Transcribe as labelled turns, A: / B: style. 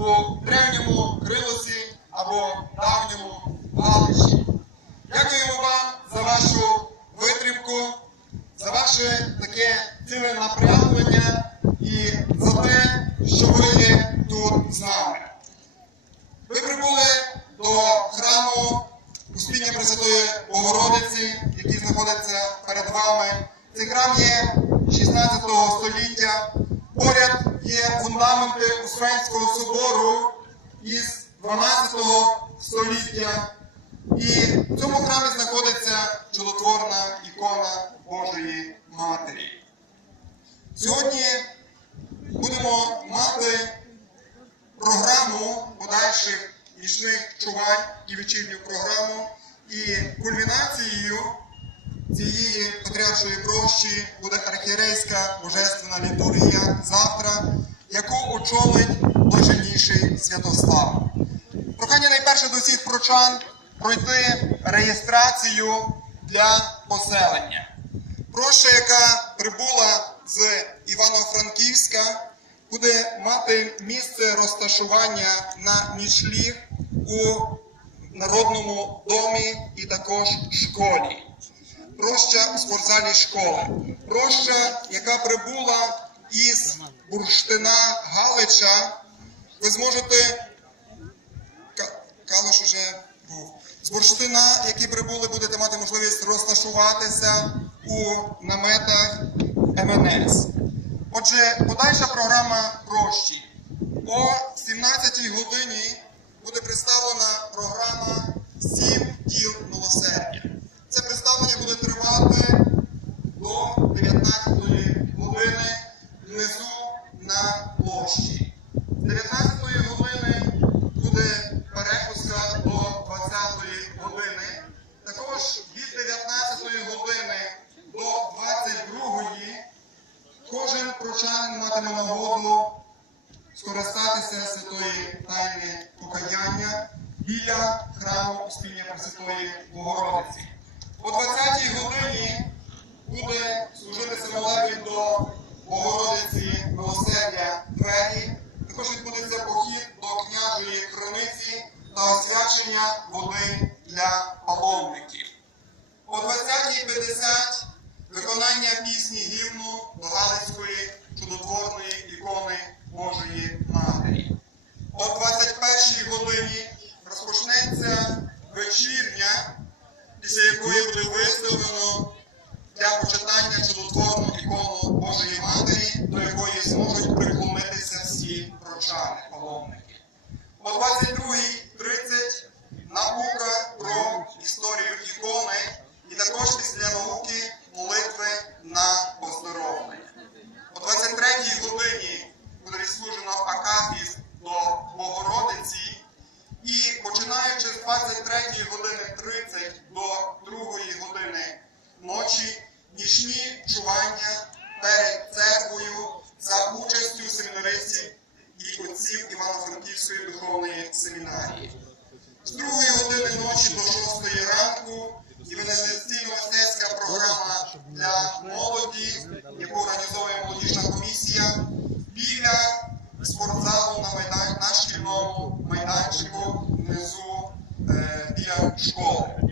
A: у древньому крилусі або давньому галиші. Дякуємо вам за вашу витримку, за ваше таке ціле напрямлення і за те, що ви є тут з нами. Ви прибули до храму Успіння Пресвятої Богородиці, який знаходиться перед вами. Цей храм є 16 століття. Поряд є фундаменти Успенського собору із 12 століття. І в цьому храмі знаходиться чудотворна ікона Божої Матері. Сьогодні будемо мати програму подальших нічних чувань і вечірню програму. І кульмінацією цієї патріаршої прощі буде архієрейська божественна літургія завтра, яку очолить блаженніший Святослав. Прохання найперше до всіх прочан пройти реєстрацію для поселення. Проща, яка прибула з Івано-Франківська, буде мати місце розташування на нічліг у народному домі і також школі. Проща у спортзалі школи. Проща, яка прибула із бурштина Галича, ви зможете Ка- Калуш уже був. З бурштина, які прибули, будете мати можливість розташуватися у наметах МНС. Отже, подальша програма прощі. О 17 годині буде представлена програма Сім діл милосердя. Це представлення буде тривати до 19 години внизу на площі. З 19 години буде перепуска до 20 години. Також від 19 години до 22 кожен матиме нагоду скористатися святої тайни покаяння біля храму Успіння Пресвятої Богородиці. О 20 годині буде служитися молебень до Богородиці Милосердя двері. Також відбудеться похід до княжої криниці та освячення води для паломників. О 20.50 виконання пісні гімну Галицької чудотворної ікони Божої Матері. О 21 годині розпочнеться вечірня, після якої буде виставлено для почитання чудотворну ікону Божої Матері, до якої зможуть приклонитися всі прочани, паломники. О 22.30 наука про історію ікони і також після науки молитви на оздоровлення. О 23 годині буде відслужено акафіст до Богородиці і починаючи з 23 години 30 до 2 години ночі нічні чування перед церквою за участю семінаристів і отців Івано-Франківської духовної семінарії. З 2 години ночі до 6 ранку іванізаційно-мистецька програма для молоді, яку організовує молодіжна комісія